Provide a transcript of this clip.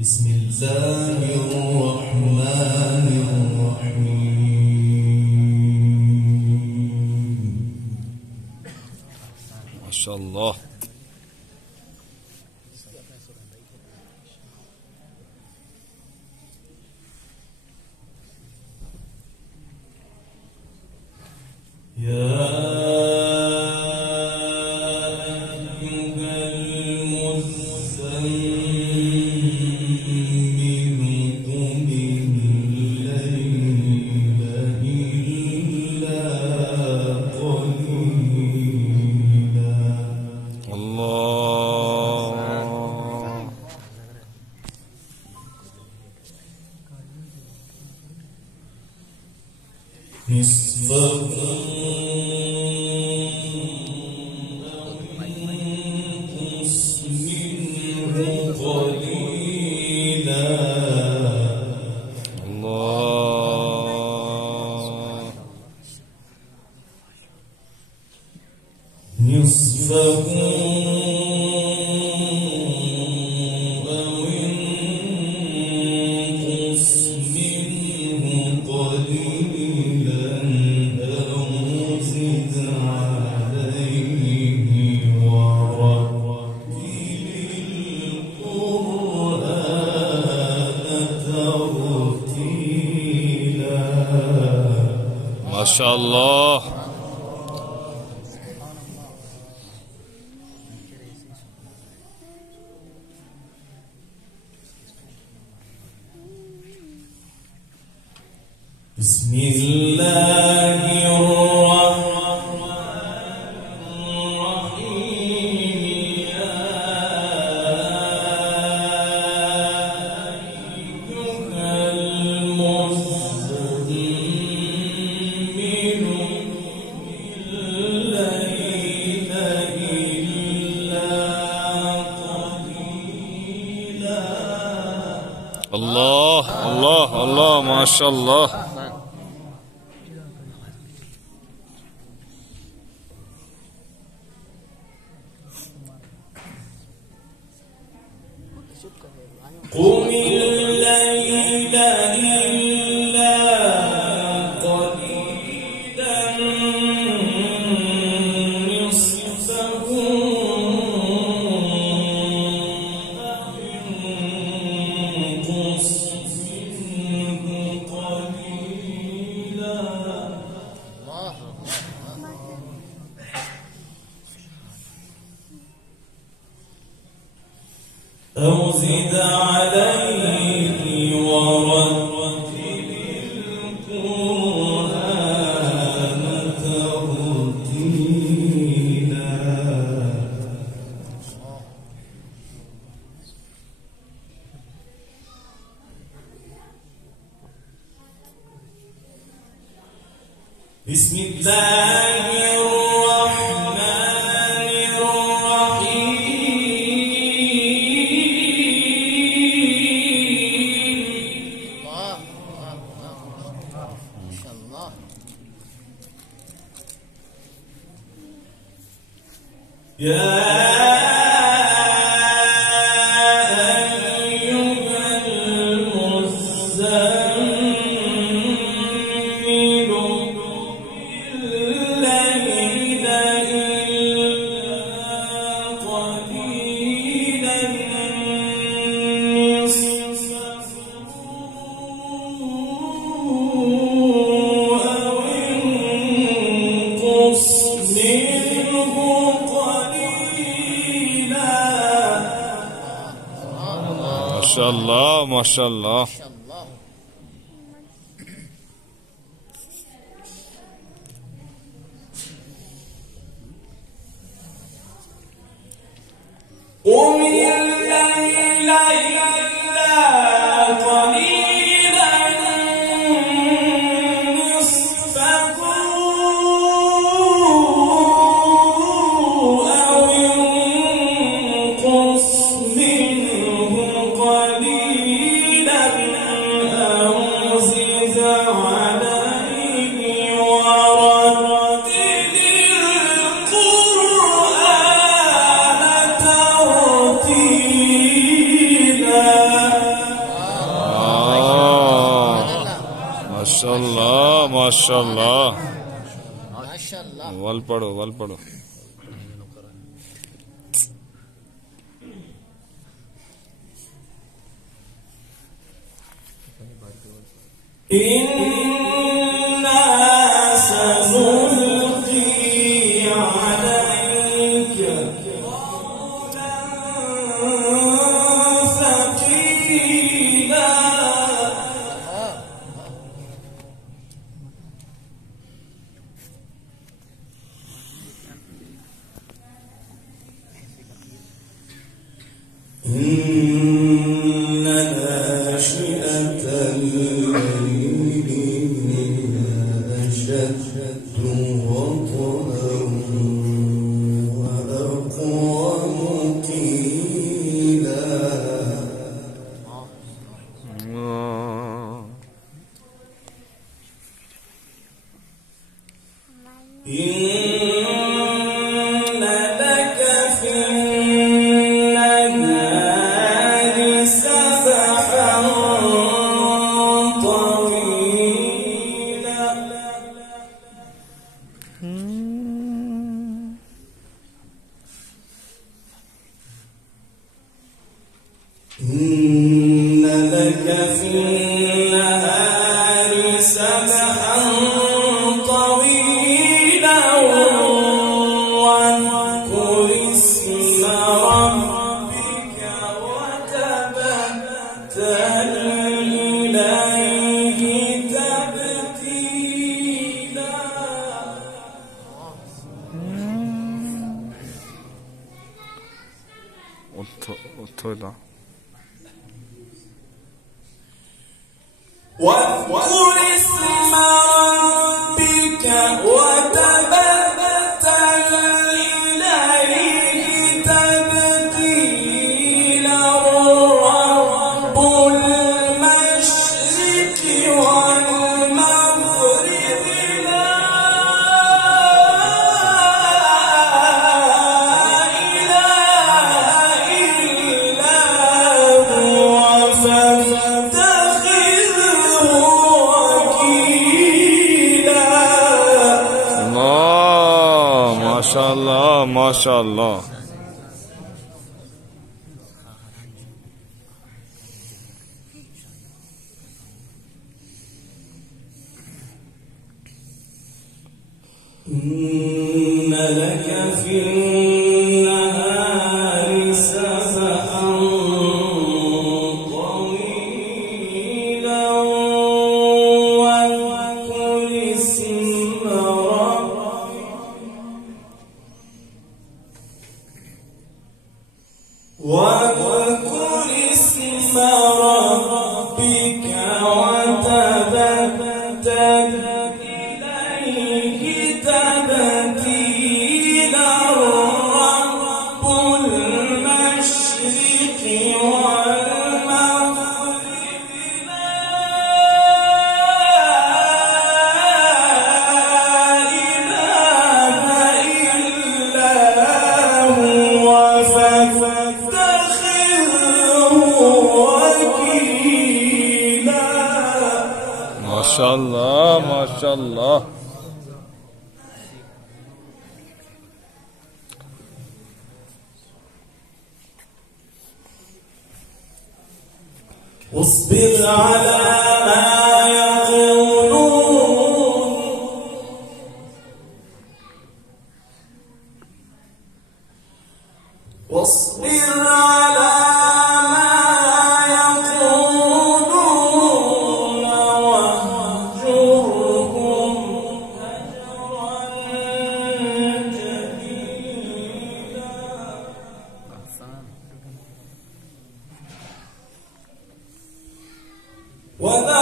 بسم الله الرحمن الرحيم. ما شاء الله. يا نصفه انقص منه قليلا. الله. نصفه أو انقص منه قليلا أو زد عليه ورتل القرآن ترتيلا. ما شاء الله. بسم الله الرحمن الرحيم. يا أيها المزمل الليل إلا قليلا. الله الله الله. ما شاء الله. قم الليل إلا قليلا نصفه أو انقص منه قليلا. أو زد عليه ورتل القرآن ترتيلا. بسم الله الرحمن الرحيم. يا أيها المزمل الليل إلا قليلا نصفه أو انقص منه قليلا. ما شاء الله. ما شاء الله. قم الليل إلا قليلا نصفه أو انقص منه قليلا माशाल्लाह माशाल्लाह वल पढ़ो वल पढ़ो إنا سنلقي عليك قولا ثقيلا إن ناشئة الليل هي أشد وطئا وأقوم قيلا إن لك في النهار سبحا طويلا إن لك في النهار سبحا طويلا واذكر اسم ربك وتبتل إليه تبتيلا उठो واذكر اسم ربك وتبتل إليه تبتيلا رب المشرق والمغرب لا إله إلا هو فاتخذه وكيلا الله माशाल्लाह माशाल्लाह إن لك في النهار سبحا طويلا واذكر اسم ربك وتبتل إليه تبتيلا رب المشرق والمغرب لا إله إلا هو فاتخذه وكيلا माशाल्लाह माशाल्लाह واصبر على ما يقولون واصبر على ما يقولون واهجرهم هجرا جميلا وذكر